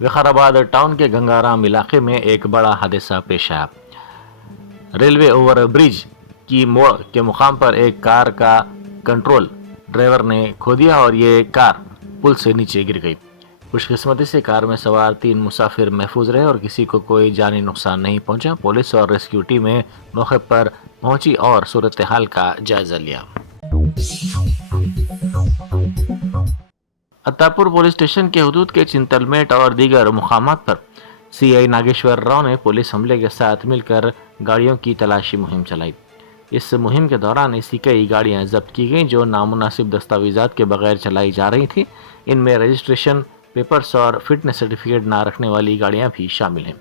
Vikarabad town के गंगाराम इलाके में एक बड़ा हादसा पेश आया। रेलवे ओवर ब्रिज की मोड़ के मुकाम पर एक कार का कंट्रोल ड्राइवर ने खो दिया और ये कार पुल से नीचे गिर गई। खुशकिस्मती से कार में सवार 3 मुसाफिर महफूज रहे और किसी को कोई जानी नुकसान नहीं पहुंचा। पुलिस और रेस्क्यू टीमें मौके पर पहुंची और सूरत हाल का जायजा लिया। अत्तापुर पुलिस स्टेशन के हुदूद के चिंतलमेट और दीगर मुकामात पर सीआई नागेश्वर राव ने पुलिस हमले के साथ मिलकर गाड़ियों की तलाशी मुहिम चलाई। इस मुहिम के दौरान ऐसी कई गाड़ियां जब्त की गईं जो नामुनासिब दस्तावेजात के बगैर चलाई जा रही थी। इनमें रजिस्ट्रेशन पेपर्स और फिटनेस सर्टिफिकेट ना रखने वाली गाड़ियां भी शामिल हैं।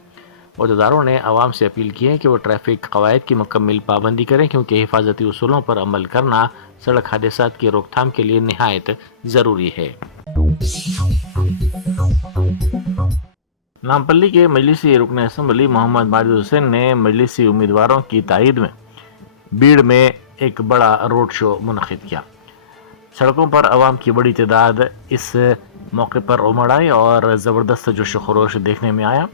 अहदेदारों ने आवाम से अपील की है कि वो ट्रैफिक कवायद की मुकम्मल पाबंदी करें, क्योंकि हिफाजती उसूलों पर अमल करना सड़क हादसात की रोकथाम के लिए निहायत ज़रूरी है। नामपल्ली के मजलिसी रुकन असम्बली मोहम्मद माजिद हुसैन ने मजलिसी उम्मीदवारों की तायीद में बीड़ में एक बड़ा रोड शो मुनक़िद किया। सड़कों पर आवाम की बड़ी तादाद इस मौके पर उमड़ आई और ज़बरदस्त जोश व खरोश देखने में आया।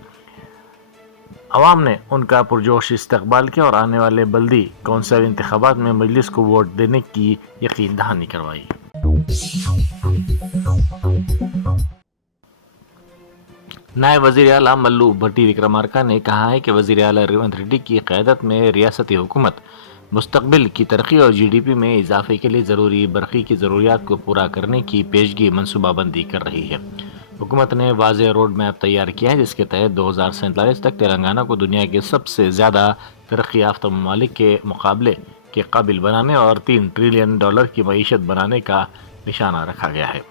आवाम ने उनका पुरजोश इस्तकबाल किया और आने वाले बल्दी कौंसिल इंतखाबात में मजलिस को वोट देने की यकीन दहानी करवाई। नायब वज़ीर आला मल्लू भट्टी विक्रमार्का ने कहा है कि वज़ीर आला रेवंत रेड्डी की क़यादत में रियासती हुकूमत मुस्तक़बिल की तरक्की और GDP में इजाफे के लिए ज़रूरी बरक़ी की ज़रूरियात को पूरा करने की पेशगी मनसूबाबंदी कर रही है। हुकूमत ने वाज़ेह रोड मैप तैयार किया है जिसके तहत 2047 तक तेलंगाना को दुनिया के सबसे ज़्यादा तरक्की याफ्ता ममालिक के मुकाबले के काबिल बनाने और $3 ट्रिलियन की मईशत बनाने का निशाना रखा गया है।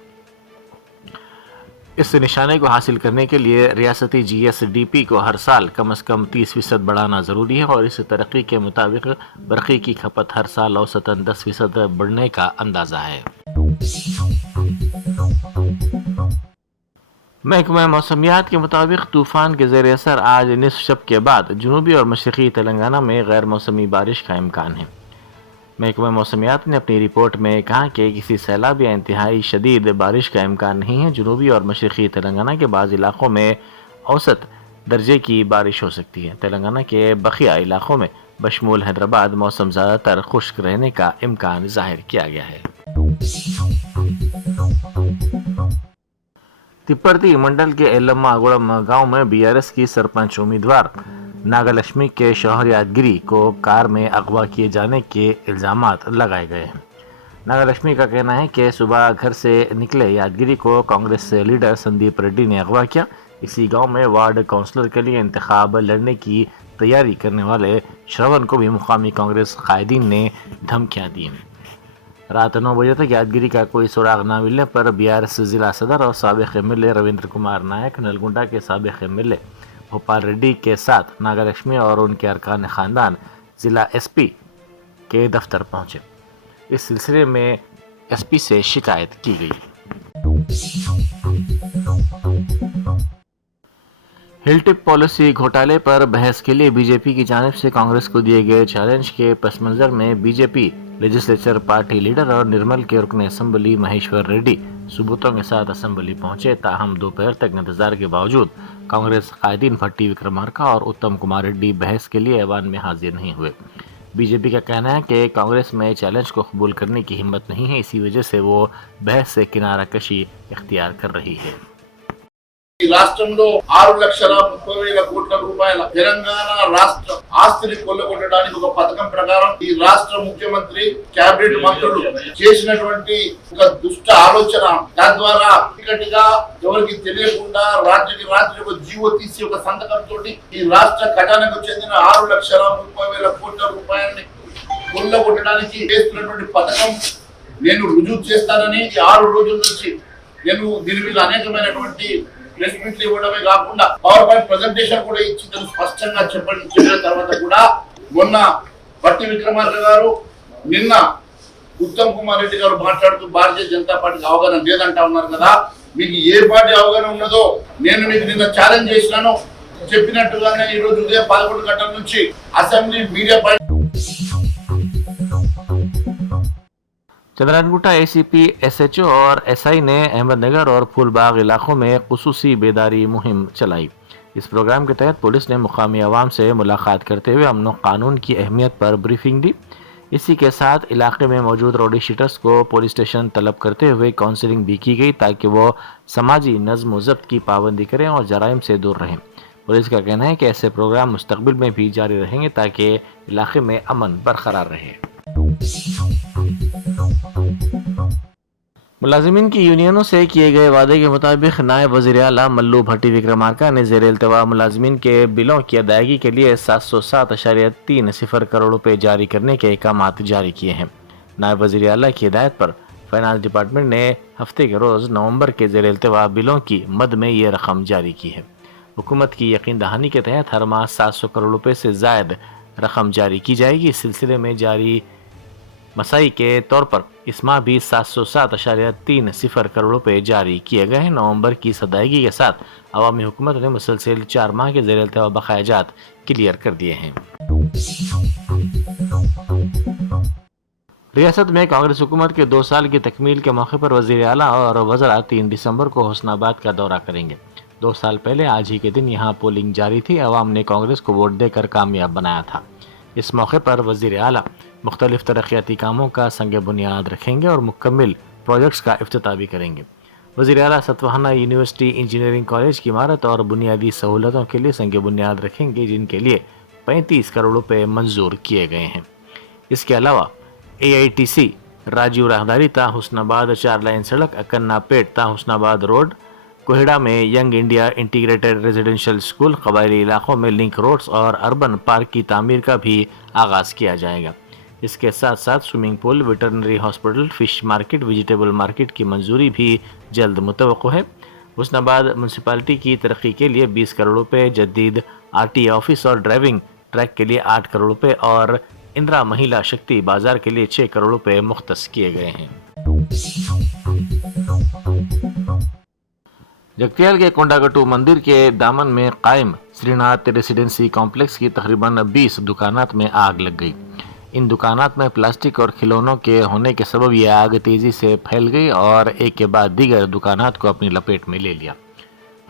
इस निशाने को हासिल करने के लिए रियासती GSDP को हर साल कम से कम 30% बढ़ाना ज़रूरी है और इस तरक्की के मुताबिक बरक़ी की खपत हर साल औसतन 10% बढ़ने का अंदाज़ा है। महकमा मौसमियात के मुताबिक तूफ़ान के ज़ेर असर आज निस्फ शब के बाद जनूबी और मशरक़ी तेलंगाना में गैर मौसमी बारिश का इम्कान है। महकमा मौसमियात ने अपनी रिपोर्ट में कहा कि किसी सैलाब या इंतहाई शदीद बारिश का इम्कान नहीं है। जनूबी और मशरक़ी तेलंगाना के बाज़ इलाक़ों में औसत दर्जे की बारिश हो सकती है। तेलंगाना के बकिया इलाक़ों में बशमूल हैदराबाद मौसम ज़्यादातर खुश्क रहने का इम्कान ज़ाहिर किया गया है। तिप्परती मंडल के एलम्मागुड़म गांव में BRS की सरपंच उम्मीदवार नागलक्ष्मी के शौहर यादगिरी को कार में अगवा किए जाने के इल्ज़ामात लगाए गए हैं। नागलक्ष्मी का कहना है कि सुबह घर से निकले यादगिरी को कांग्रेस लीडर संदीप रेड्डी ने अगवा किया। इसी गांव में वार्ड काउंसलर के लिए इंतखाब लड़ने की तैयारी करने वाले श्रवण को भी मुकामी कांग्रेस कायदीन ने धमकियां दी। रात 9 बजे तक यादगिरी का कोई सुराग न मिलने पर BRS ज़िला सदर और साबिक़ MLA रविंद्र कुमार नायक, नलगुंडा के साबिक़ MLA भोपाल रेड्डी के साथ नागलक्ष्मी और उनके अरकान ख़ानदान ज़िला SP के दफ्तर पहुंचे। इस सिलसिले में SP से शिकायत की गई। हिलटिप पॉलिसी घोटाले पर बहस के लिए बीजेपी की जानिब से कांग्रेस को दिए गए चैलेंज के पस मंज़र में बीजेपी लेजिस्लेचर पार्टी लीडर और निर्मल के रुकन असम्बली महेश्वर रेड्डी सबूतों के साथ असम्बली पहुंचे। ताहम दोपहर तक इंतजार के बावजूद कांग्रेस कायदीन भट्टी विक्रमार्का और उत्तम कुमार रेड्डी बहस के लिए ऐवान में हाजिर नहीं हुए। बीजेपी का कहना है कि कांग्रेस में चैलेंज को कबूल करने की हिम्मत नहीं है, इसी वजह से वो बहस से किनारा कशी इख्तियार कर रही है। ఈ రాష్ట్రంలో 6,30,30,000 కోట్ల రూపాయల తెలంగాణ రాష్ట్ర ఆస్తిని కొల్లగొట్టడానికి ఒక పథకం ప్రకారం ఈ రాష్ట్ర ముఖ్యమంత్రి కేబినెట్ మంత్రులు చేసినటువంటి ఒక దుష్ట ఆలోచన, తద్వారా టికెట్గా ఎవరికి తెలియకుండా రాత్రికి రాత్రి ఒక జీవో తీసి ఒక సంతకంతో ఈ రాష్ట్ర ఖజానాకు చెందిన 6,30,30,000 కోట్ల రూపాయలని కొల్లగొట్టడానికి చేస్తున్నటువంటి పథకం నేను రుజువు చేస్తానని 6 రోజుల నుంచి నేను దీని మీద అనేకమైనటువంటి ప్రెస్ మీట్లు ఇవ్వడమే కాకుండా పవర్ పాయింట్ ప్రెజెంటేషన్ కూడా ఇచ్చి తను స్పష్టంగా చెప్పిన తర్వాత కూడా మొన్న భట్టి విక్రమార్క గారు, నిన్న ఉత్తమ్ కుమార్ రెడ్డి గారు మాట్లాడుతూ భారతీయ జనతా పార్టీకి అవగాహన లేదంటా ఉన్నారు కదా. మీకు ఏ పార్టీ అవగాహన ఉన్నదో నేను మీకు నిన్న ఛాలెంజ్ చేసినాను. చెప్పినట్టుగానే ఈ రోజు ఉదయం 11 గంటల నుంచి assembly media Chandrayangutta ACP SHO और एसआई ने अहमदनगर और फूलबाग इलाकों में खुसूसी बेदारी मुहिम चलाई। इस प्रोग्राम के तहत पुलिस ने मुकामी अवाम से मुलाकात करते हुए अमन कानून की अहमियत पर ब्रीफिंग दी। इसी के साथ इलाके में मौजूद रोडी शीटर्स को पुलिस स्टेशन तलब करते हुए काउंसलिंग भी की गई ताकि वो समाजी नज्म व ज़ब्त की पाबंदी करें और जराइम से दूर रहें। पुलिस का कहना है कि ऐसे प्रोग्राम मुस्तकबिल में भी जारी रहेंगे ताकि इलाके में अमन बरकरार रहे। मुलाजिमीन की यूनियनों से किए गए वादे के मुताबिक नायब वज़ीर आला मल्लू भट्टी विक्रमार्का ने ज़ेर इल्तवा मुलाजिमीन के बिलों की अदायगी के लिए 707.30 करोड़ रुपए जारी करने के अहकामात जारी किए हैं। नायब वज़ीर आला की हिदायत पर फाइनेंस डिपार्टमेंट ने हफ्ते के रोज़ नवंबर के ज़ेर इल्तवा बिलों की मद में ये रकम जारी की है। हुकूमत की यकीन दहानी के तहत हर माह 700 करोड़ रुपए से ज़ायद रकम जारी की जाएगी। इस सिलसिले में जारी मसाई के तौर पर इस माह भी 707.30 करोड़ रुपए जारी किए गए हैं। नवंबर की इस अदायगी के साथ अवामी हुकूमत ने मुसलसल 4 माह के ज़ेर इल्तवा बकायाजात क्लियर कर दिए हैं। रियासत में कांग्रेस हुकूमत के 2 साल की तकमील के मौके पर वज़ीर आला और वज़रा 3 दिसंबर को हुस्नाबाद का दौरा करेंगे। 2 साल पहले आज ही के दिन यहाँ पोलिंग जारी थी। अवाम ने कांग्रेस को वोट देकर कामयाब बनाया था। इस मौके पर वज़ीर आला मुख्तलिफ तरक्याती कामों का संग बुनियाद रखेंगे और मुकम्मल प्रोजेक्ट्स का इफ्तिताह भी करेंगे। वज़ीर आला सतवाहाना यूनिवर्सिटी इंजीनियरिंग कॉलेज की इमारत और बुनियादी सहूलतों के लिए संग बुनियाद रखेंगे, जिनके लिए 35 करोड़ रुपए मंजूर किए गए हैं। इसके अलावा AITC राजीव राहदारी ता हुस्नाबाद 4 लाइन सड़क, अकन्ना पेट ता हुस्नाबाद रोड, कोहिड़ा में young India integrated residential school, कबायली इलाकों में लिंक रोड्स और अर्बन पार्क की तामीर का भी आगाज़ किया जाएगा। इसके साथ साथ swimming pool, veterinary hospital, fish market, vegetable market की मंजूरी भी जल्द मुतवक्को है। हुस्नाबाद म्यूनसिपालिटी की तरक्की के लिए 20 करोड़ रुपए, जदीद RTA ऑफिस और ड्राइविंग ट्रैक के लिए 8 करोड़ रुपए और इंदिरा महिला शक्ति बाजार के लिए 6 करोड़ रुपए मुख्तस किए गए हैं। जगतियाल के कोंडागट्टू मंदिर के दामन में कायम श्रीनाथ रेसिडेंसी कॉम्प्लेक्स की तकरीबन 20 दुकानात में आग लग गई। इन दुकानात में प्लास्टिक और खिलौनों के होने के सबब यह आग तेजी से फैल गई और एक के बाद दीगर दुकानात को अपनी लपेट में ले लिया।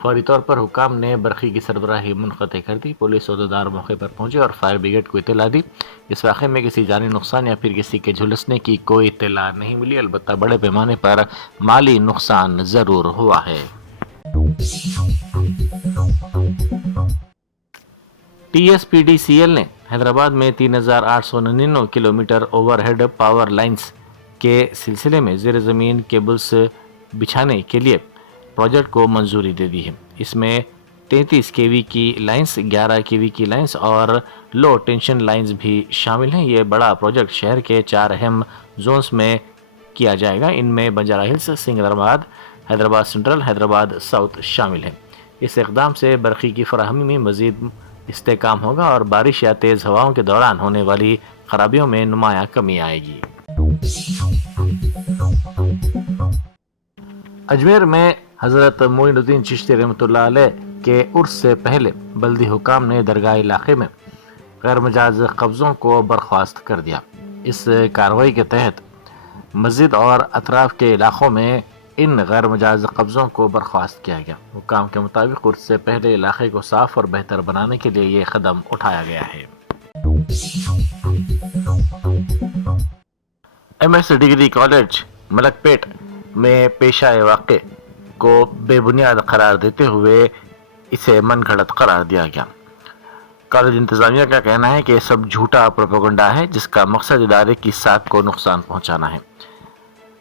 फौरी तौर पर हुकाम ने बरक़ी की सरबराही मुनक़ते कर दी। पुलिस अहदेदार मौके पर पहुंचे और फायर ब्रिगेड को इत्तला दी। इस वाक़े में किसी जानी नुकसान या फिर किसी के झुलसने की कोई इत्तला नहीं मिली, अलबत्ता बड़े पैमाने पर माली नुकसान ज़रूर हुआ है। TSPDCL ने हैदराबाद में 3899 किलोमीटर ओवरहेड पावर लाइंस के सिलसिले में ज़ेर ज़मीन केबल्स बिछाने के लिए प्रोजेक्ट को मंजूरी दे दी है। इसमें 33 kV की लाइंस, 11 kV की लाइंस और लो टेंशन लाइंस भी शामिल हैं। ये बड़ा प्रोजेक्ट शहर के 4 अहम जोन्स में किया जाएगा। इनमें Banjara hills, Secunderabad, Hyderabad central, Hyderabad south शामिल है। इस इक़दाम से बरक़ी की फराहमी में मज़ीद इस्तेकाम होगा और बारिश या तेज़ हवाओं के दौरान होने वाली खराबियों में नुमाया कमी आएगी। अजमेर में हज़रत मोइनुद्दीन चिश्ती रहमतुल्लाह अलैह के उर्स से पहले बल्दी हुकाम ने दरगाह इलाके में गैर मजाज कब्ज़ों को बर्खास्त कर दिया। इस कार्रवाई के तहत मस्जिद और अतराफ़ के इलाकों में इन गैर मजाज कब्ज़ों को बर्खास्त किया गया। हुकाम के मुताबिक उर्स से पहले इलाके को साफ़ और बेहतर बनाने के लिए ये कदम उठाया गया है। MS डिग्री कॉलेज मलकपेट में पेशा वाक़े को बेबुनियाद करार देते हुए इसे मनगढ़ंत करार दिया गया। कॉलेज इंतज़ामिया का कहना है कि सब झूठा प्रोपेगेंडा है जिसका मकसद इदारे की साख को नुकसान पहुंचाना है।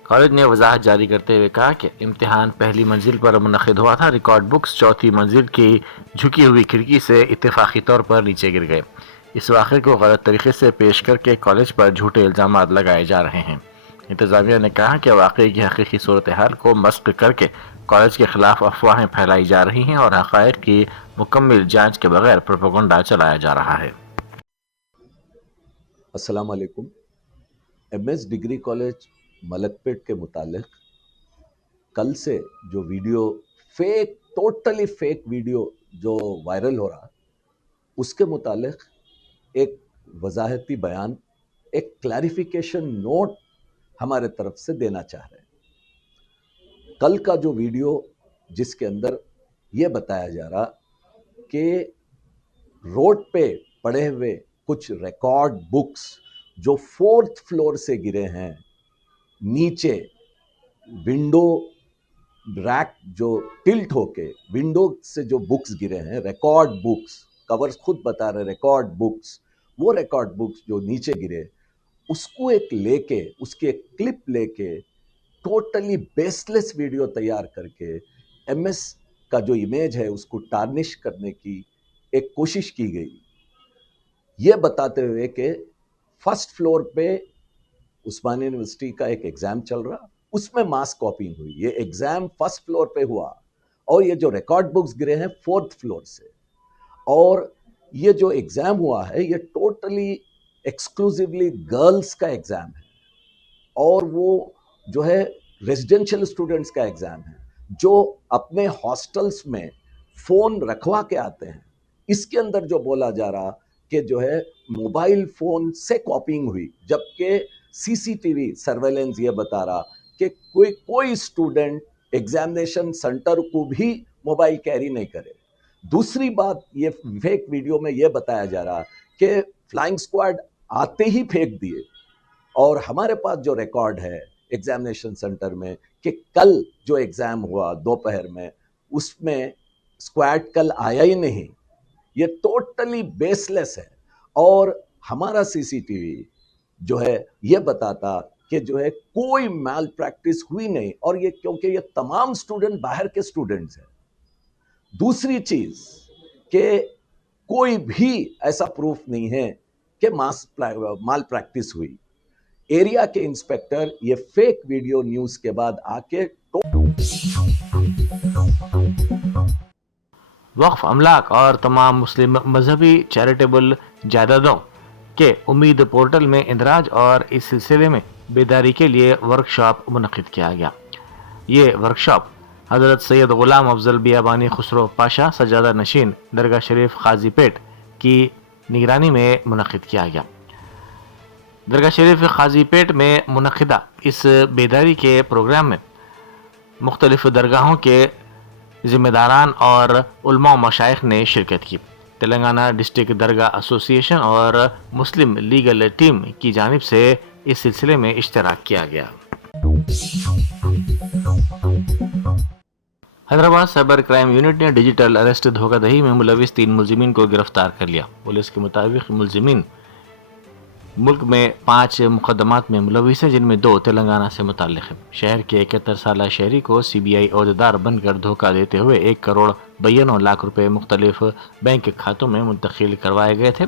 कॉलेज ने वजाहत जारी करते हुए कहा कि इम्तिहान पहली मंजिल पर मुनक़िद हुआ था। रिकॉर्ड बुक्स चौथी मंजिल की झुकी हुई खिड़की से इत्तेफाकी तौर पर नीचे गिर गए। इस वाक़े को गलत तरीके से पेश करके कॉलेज पर झूठे इल्ज़ामात लगाए जा रहे हैं। इंतज़ामिया ने कहा कि वाक़े की हकीकी सूरत हाल को मस्क करके कॉलेज के खिलाफ अफवाहें फैलाई जा रही हैं और हक़ाइक़ की मुकम्मल जांच के बगैर प्रोपेगेंडा चलाया जा रहा है। अस्सलाम वालेकुम। MS डिग्री कॉलेज मलकपेट के मुतालिक कल से जो video fake, totally fake video जो वायरल हो रहा, उसके मुतालिक एक वजाहती बयान, एक क्लैरिफिकेशन नोट हमारे तरफ से देना चाह रहे हैं। कल का जो वीडियो जिसके अंदर ये बताया जा रहा कि रोड पे पड़े हुए कुछ रिकॉर्ड बुक्स जो 4th फ्लोर से गिरे हैं, नीचे विंडो रैक जो टिल्ट होके विंडो से जो बुक्स गिरे हैं, रिकॉर्ड बुक्स, कवर्स खुद बता रहे रिकॉर्ड बुक्स, वो रिकॉर्ड बुक्स जो नीचे गिरे उसको एक लेके, उसकी एक क्लिप लेके टोटली बेसलेस वीडियो तैयार करके एमएस का जो इमेज है उसको टार्निश करने की एक कोशिश की गई, ये बताते हुए कि फर्स्ट फ्लोर पे उस्मानिया यूनिवर्सिटी का एक एग्जाम चल रहा, उसमें मास कॉपिंग हुई। ये एग्जाम फर्स्ट फ्लोर पे हुआ और ये जो रिकॉर्ड बुक्स गिरे हैं 4th फ्लोर से, और ये जो एग्जाम हुआ है ये टोटली एक्सक्लूसिवली गर्ल्स का एग्जाम है और वो जो है रेजिडेंशियल स्टूडेंट्स का एग्जाम है जो अपने हॉस्टल्स में फोन रखवा के आते हैं। इसके अंदर जो बोला जा रहा कि जो है मोबाइल फोन से कॉपिंग हुई, जबकि सीसीटीवी सर्वेलेंस ये बता रहा कि कोई स्टूडेंट एग्जामिनेशन सेंटर को भी मोबाइल कैरी नहीं करे। दूसरी बात, ये फेक वीडियो में ये बताया जा रहा कि फ्लाइंग स्क्वाड आते ही फेंक दिए, और हमारे पास जो रिकॉर्ड है एग्जामिनेशन सेंटर में कि कल जो एग्जाम हुआ दोपहर में उसमें स्क्वाड कल आया ही नहीं, ये टोटली बेसलेस है। और हमारा सीसीटीवी जो है ये बताता कि जो है कोई मैल प्रैक्टिस हुई नहीं, और ये क्योंकि ये तमाम स्टूडेंट बाहर के स्टूडेंट्स हैं। दूसरी चीज कि कोई भी ऐसा प्रूफ नहीं है कि माल प्रैक्टिस हुई। एरिया के इंस्पेक्टर ये फेक वीडियो न्यूज के बाद आके वक्फ अमलाक और तमाम मुस्लिम मजहबी चैरिटेबल जायदादों के उम्मीद पोर्टल में इंदराज और इस सिलसिले में बेदारी के लिए वर्कशॉप मुनक़िद किया गया। ये वर्कशॉप हज़रत सैयद ग़ुलाम अफजल बियाबानी खुसरो पाशा सजादा नशीन दरगाह शरीफ खाजीपेट की निगरानी में मुनक़िद किया गया। दरगाह शरीफ खाजीपेट में मुनक़िदा इस बेदारी के प्रोग्राम में मुख्तलिफ दरगाहों के ज़िम्मेदारान और उलमा मशाइख ने शिरकत की। तेलंगाना डिस्ट्रिक्ट दरगाह एसोसिएशन और मुस्लिम लीगल टीम की जानिब से इस सिलसिले में इश्तराक किया गया। हैदराबाद साइबर क्राइम यूनिट ने डिजिटल अरेस्ट धोखाधड़ी में मुलविस 3 मुलजिमीन को गिरफ्तार कर लिया। पुलिस के मुताबिक मुलजिमीन मुल्क में 5 मुकदमात में मुलविस हैं, जिनमें 2 तेलंगाना से मुताल्लिक़ हैं। शहर के 71 साला शहरी को सीबीआई अहदेदार बनकर धोखा देते हुए 1,92,00,000 रुपए मुख्तलिफ बैंक खातों में मुंतकिल करवाए गए थे।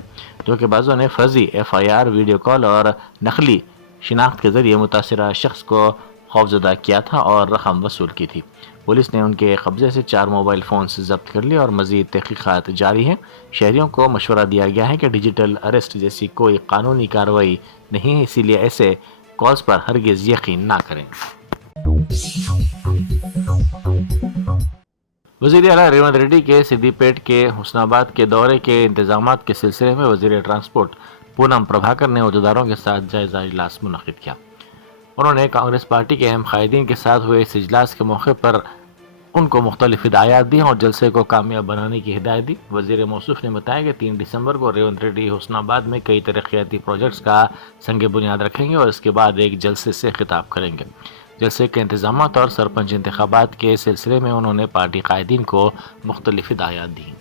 धोखेबाजों ने फर्जी FIR, वीडियो कॉल और नकली शिनाख्त के जरिए मुतासिरा शख्स को खौफजदा किया था और रकम वसूल की थी। पुलिस ने उनके कब्जे से 4 मोबाइल फ़ोन्स जब्त कर लिए और मज़ीद तहक़ीक़ात जारी हैं। शहरियों को मशवरा दिया गया है कि डिजिटल अरेस्ट जैसी कोई कानूनी कार्रवाई नहीं है, इसीलिए ऐसे कॉल्स पर हरगिज़ यकीन ना करें। वज़ीर आला रेवंत रेड्डी के सिद्दीपेट के हुस्नाबाद के दौरे के इंतजामात के सिलसिले में वज़ीर ट्रांसपोर्ट पूनम प्रभाकर ने अहदेदारों के साथ जायज़ा इजलास मुनक़िद किया। उन्होंने कांग्रेस पार्टी के अहम कायदीन के साथ हुए इस इजलास के मौके पर उनको मुख्तलिफ हिदायत दी और जलसे को कामयाब बनाने की हिदायत दी। वज़ीर मौसूफ ने बताया कि 3 दिसंबर को रेवंत रेड्डी हुस्नाबाद में कई तरक्याती प्रोजेक्ट्स का संग बुनियाद रखेंगे और इसके बाद एक जलसे से खिताब करेंगे। जलसे के इंतजामात और सरपंच इंतखाबात के सिलसिले में उन्होंने पार्टी कायदीन को मुख्तलिफ हिदायत दी।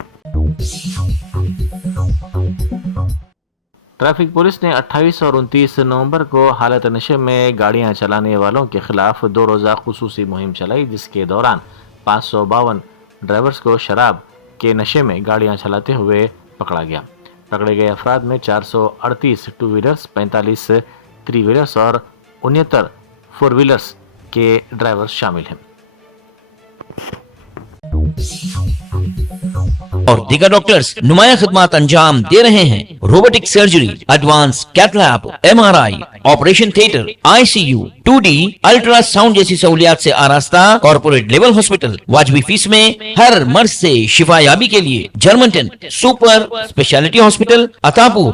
ट्रैफिक पुलिस ने 28 और 29 नवंबर को हालत नशे में गाड़ियां चलाने वालों के खिलाफ 2 रोज़ा खुसूसी मुहिम चलाई, जिसके दौरान 552 ड्राइवर्स को शराब के नशे में गाड़ियां चलाते हुए पकड़ा गया। पकड़े गए अफराद में 438 टू व्हीलर्स, 45 थ्री व्हीलर्स और 69 फोर व्हीलर्स के ड्राइवर्स शामिल हैं। और दीगर डॉक्टर्स नुमाया खिदमत अंजाम दे रहे हैं। Robotic surgery, advance cath lab, MRI, operation theatre, ICU, 2D ultrasound जैसी सहूलियात से आरास्ता कॉर्पोरेट लेवल हॉस्पिटल। वाजबी फीस में हर मर्ज से शिफायाबी के लिए German 10 super speciality hospital Attapur.